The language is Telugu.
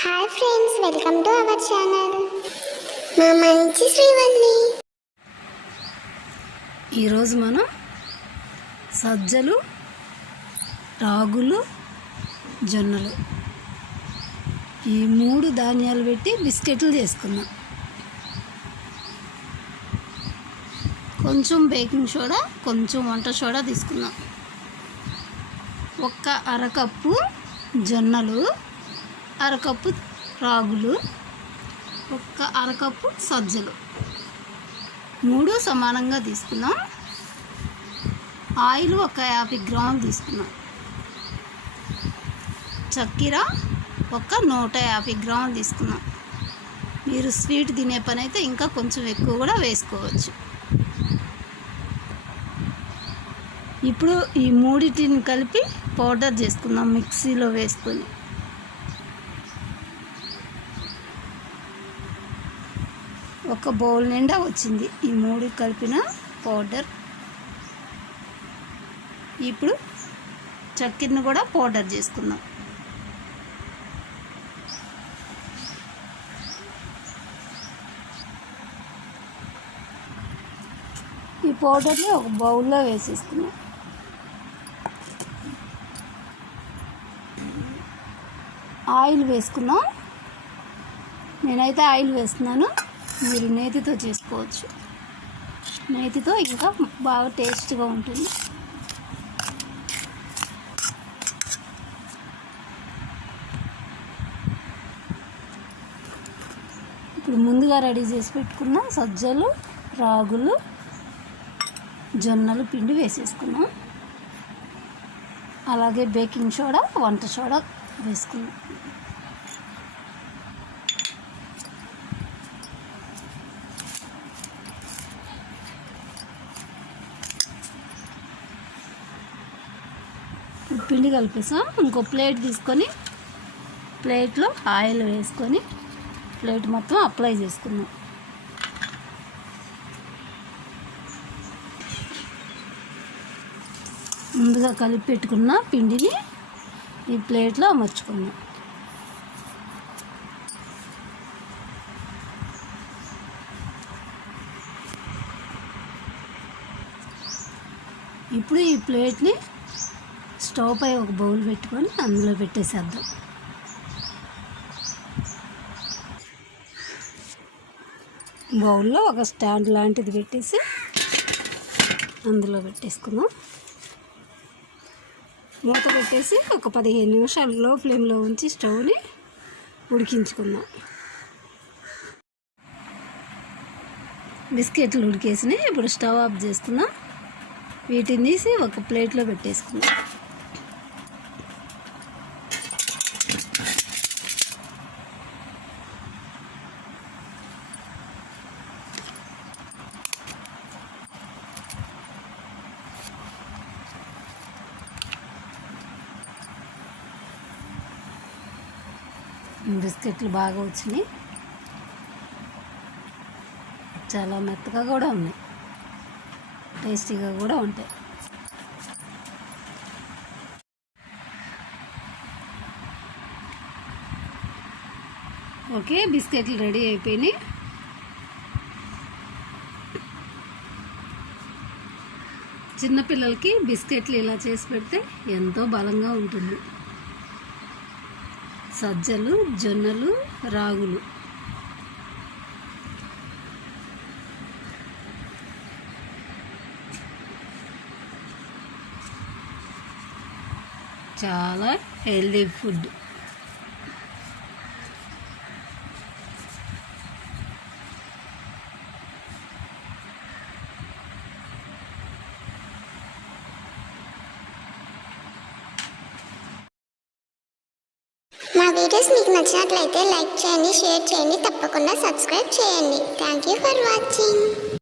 Hi friends, welcome to our channel. మా మంచి శ్రీవల్లి. ఈరోజు మనం సజ్జలు, రాగులు, జొన్నలు ఈ 3 ధాన్యాలు పెట్టి బిస్కెట్లు చేసుకుందాం. కొంచెం బేకింగ్ సోడా, కొంచెం వంట సోడా తీసుకుందాం. ఒక్క అరకప్పు జొన్నలు, అరకప్పు రాగులు, ఒక్క అరకప్పు సజ్జలు 3 సమానంగా తీసుకుందాం. ఆయిల్ ఒక 50 గ్రాములు తీసుకుందాం. చక్కెర ఒక 150 గ్రాములు తీసుకుందాం. మీరు స్వీట్ తినే పని అయితే ఇంకా కొంచెం ఎక్కువ కూడా వేసుకోవచ్చు. ఇప్పుడు ఈ మూడింటిని కలిపి పౌడర్ చేసుకుందాం మిక్సీలో వేసుకొని. ఒక బౌల్ నిండా వచ్చింది ఈ 3 కలిపిన పౌడర్. ఇప్పుడు చక్కెరను కూడా పౌడర్ చేసుకుందాం. ఈ పౌడర్ని ఒక బౌల్లో వేసేసుకున్నాం. ఆయిల్ వేసుకుందాం. నేనైతే ఆయిల్ వేస్తున్నాను, మీరు నేతితో చేసుకోవచ్చు. నేతితో ఇంకా బాగా టేస్ట్గా ఉంటుంది. ఇప్పుడు ముందుగా రెడీ చేసి పెట్టుకున్న సజ్జలు, రాగులు, జొన్నలు పిండి వేసేసుకున్నాం. అలాగే బేకింగ్ సోడా, వంట సోడా వేసుకున్నాం. పిండి కలిపేసాం. ఇంకో ప్లేట్ తీసుకొని ప్లేట్లో ఆయిల్ వేసుకొని ప్లేట్ మొత్తం అప్లై చేసుకుందాం. ముందుగా కలిపి పెట్టుకున్న పిండిని ఈ ప్లేట్లో అమర్చుకుందాం. ఇప్పుడు ఈ ప్లేట్ని స్టవ్ పై ఒక బౌల్ పెట్టుకొని అందులో పెట్టేసేద్దాం. బౌల్లో ఒక స్టాండ్ లాంటిది పెట్టేసి అందులో పెట్టేసుకుందాం. మూత పెట్టేసి ఒక 15 నిమిషాలు లో ఫ్లేమ్లో ఉంచి స్టవ్ని ఉడికించుకుందాం. బిస్కెట్లు ఉడికేసినాయి. ఇప్పుడు స్టవ్ ఆఫ్ చేసుకుందాం. వీటిని తీసి ఒక ప్లేట్లో పెట్టేసుకుందాం. బిస్కెట్లు బాగా వచ్చినాయి, చాలా మెత్తగా కూడా ఉన్నాయి, టేస్టీగా కూడా ఉంటాయి. ఓకే, బిస్కెట్లు రెడీ అయిపోయినాయి. చిన్నపిల్లలకి బిస్కెట్లు ఇలా చేసి పెడితే ఎంతో బలంగా ఉంటుంది. సజ్జలు, జొన్నలు, రాగులు చాలా హెల్దీ ఫుడ్. మా వీడియోస్ మీకు నచ్చినట్లయితే లైక్ చేయండి, షేర్ చేయండి, తప్పకుండా సబ్స్క్రైబ్ చేయండి. Thank you for watching.